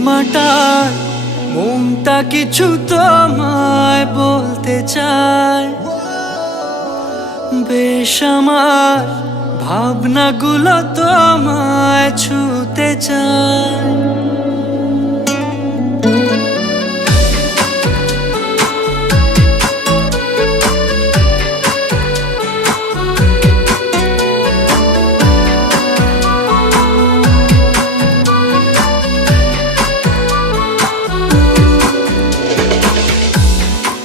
টালমাটাল মনটা কিছু তোমায় বলতে চায়, বেশ আমার ভাবনাগুলো তোমায় ছুতে চায়।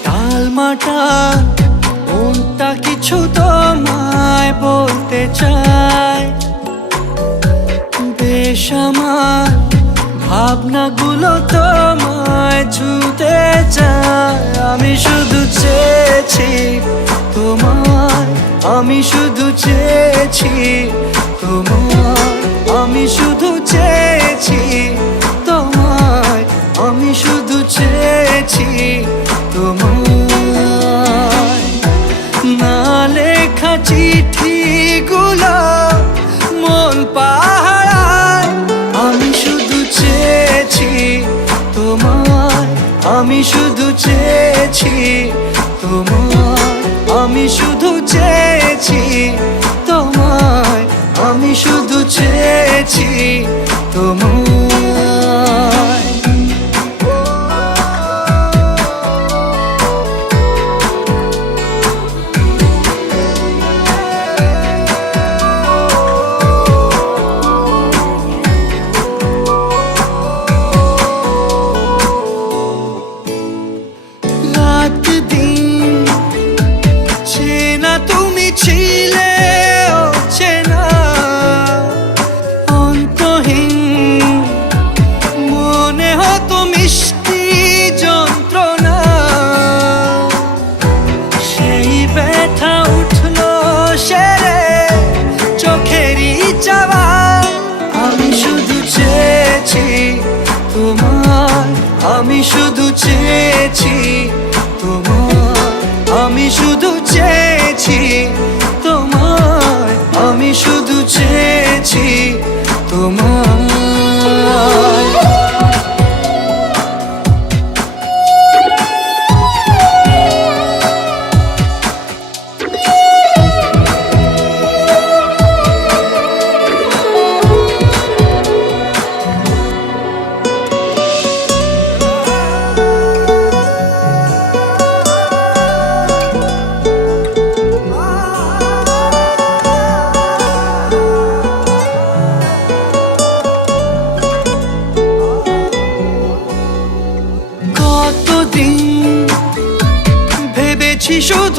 টালমাটাল মনটা কিছু তোমায় বলতে চায়, বেশ আমার ভাবনাগুলো তোমায় ছুতে চায়। আমি শুধু চেয়েছি তোমায়, আমি শুধু চেয়েছি তোমায়, আমি শুধু চেয়েছি তোমায়, আমি শুধু চেয়েছি তোমায়। না লেখা চিঠিগুলো মন পাহারায়, আমি শুধু চেয়েছি তোমায়, আমি শুধু চেয়েছি তোমায়, আমি শুধু চেয়েছি তোমায়, আমি শুধু চেয়েছি তোমায়। রাত দিন চেনা তুমি ছিলে চেনা, অন্তহীন মনে হতো মিষ্টি যন্ত্রণা। সেই ব্যথা উঠলো সেরে চোখেরই চাওয়া। আমি শুধু চেয়েছি তোমার, আমি শুধু চেয়েছি তোমার, আমি শুধু চেয়েছি তোমার, আমি শুধু চেয়েছি তোমার। কতদিন ভেবেছি শুধু